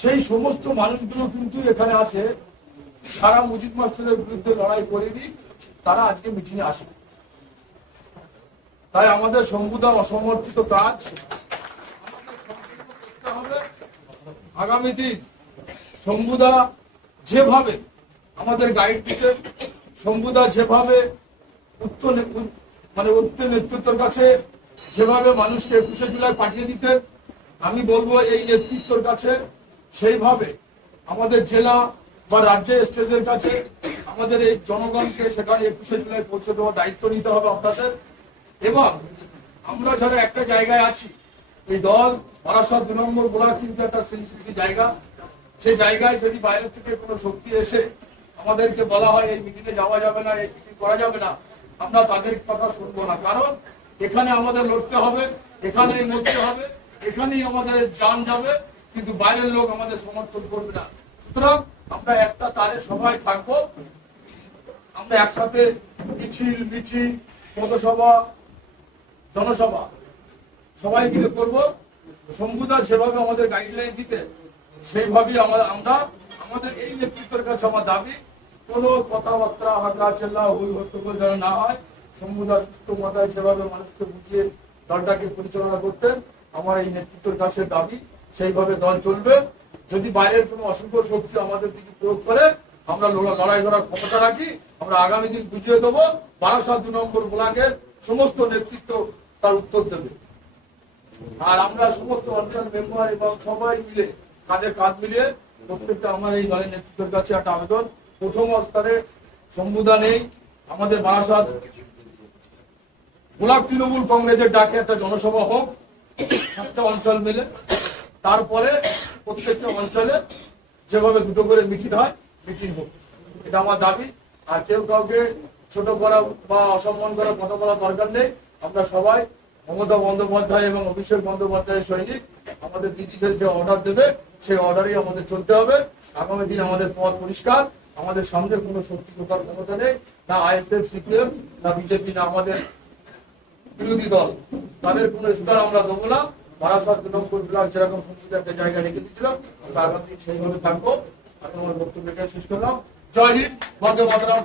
সেই সমস্ত মানুষগুলো কিন্তু এখানে আছে। সারা মুজিব মাস্টারের বিরুদ্ধে লড়াই করেনি, তারা আজকে মিটিংয়ে আসে তাই আমাদের সংবিধান অসমর্থিত কাজ আমাদের সম্পূর্ণ করতে হবে আগামী দিন সংবিধা যেভাবে আমাদের গাইড দিতে সংবিধা যেভাবে উত্তর মানে উত্তর নেতৃত্বের কাছে যেভাবে মানুষকে একুশে জুলাই পাঠিয়ে দিতেন, আমি বলব এই নেতৃত্বের কাছে সেইভাবে আমাদের জেলা বা রাজ্যের স্টেজের কাছে আমাদের এই জনগণকে সেখানে একুশে জুলাই পৌঁছে দেওয়ার দায়িত্ব নিতে হবে আপনাদের। এবং আমরা যারা একটা জায়গায় আছি এই দল বারাসাত দু নম্বর ব্লক কিন্তু একটা সেন্সিটিভ জায়গা। সেই জায়গায় যদি বাইরে থেকে কোনো শক্তি এসে আমাদেরকে বলা হয়, এই মিটিংয়ে যাওয়া যাবে না, এই মিটিং করা যাবে না, আমরা তাদের কথা শুনব না। কারণ এখানে আমাদের লড়তে হবে এখানেই লড়তে হবে, এখানেই আমাদের যান যাবে, কিন্তু বাইরের লোক আমাদের সমর্থন করবে না। সুতরাং আমরা একটা তারে সবাই থাকব। আমরা একসাথে মিছিল মিছিল পথসভা জনসভা সবাই মিলে করব। সংবিধা সেভাবে আমাদের গাইডলাইন দিতে, সেইভাবেই আমরা আমরা, আমাদের এই নেতৃত্বের কাছে আমার দাবি, কোনো কথাবার্তা হাঁকা চেল্লা হই হট্টগোল যেন না হয় সংবিধা সুস্থ মাথায় যেভাবে মানুষকে বুঝিয়ে দলটাকে পরিচালনা করতেন আমার এই নেতৃত্বের কাছে দাবি, সেইভাবে দল চলবে। যদি বাইরের কোনো অসংখ্য শক্তি আমাদের দিকে প্রয়োগ করে, আমরা লড়া- লড়াই করার ক্ষমতা রাখি, আমরা আগামী দিন বুঝিয়ে দেবো, বারাসাত দু নম্বর ব্লকের সমস্ত নেতৃত্ব তার উত্তর দেবে। আর আমরা সমস্ত অঞ্চল মেম্বার এবং সবাই মিলে কাঁধে কাঁধ মিলিয়ে প্রত্যেকটা আমার এই দলের নেতৃত্বের কাছে একটা আবেদন। প্রথম স্তরে সম্বুদা নেই আমাদের বারাসাত ব্লক তৃণমূল কংগ্রেসের ডাকে একটা জনসভা হোক, সাতটা অঞ্চল মিলে। তারপরে প্রত্যেকটা অঞ্চলে যেভাবে দুটো করে মিটিং হয়, মিটিং হোক। এটা আমার দাবি। আর কেউ কাউকে ছোট করা বা অসম্মান করার কথা বলার দরকার নেই। আমরা সবাই মমতা বন্দ্যোপাধ্যায় এবং অভিষেক বন্দ্যোপাধ্যায়ের সৈনিক আমাদের দিদি যে অর্ডার দেবে, সেই অর্ডারই আমাদের চলতে হবে। আগামী দিন আমাদের পথ পরিষ্কার। আমাদের সামনে কোনো শক্তি প্রকার ক্ষমতা নেই। না আইএসএফ, সিপিএম, না বিজেপি, না আমাদের বিরোধী দল। তাদের কোন স্তর আমরা দেবো না। বারাসাত দু নম্বর ব্লক যেরকম সংসদে একটা জায়গা রেখে দিয়েছিল, আমরা আগামী দিন সেইভাবে থাকব। আমি আমার বক্তব্য শেষ করলাম। জয় হিন্দ, বন্দে মাতরম।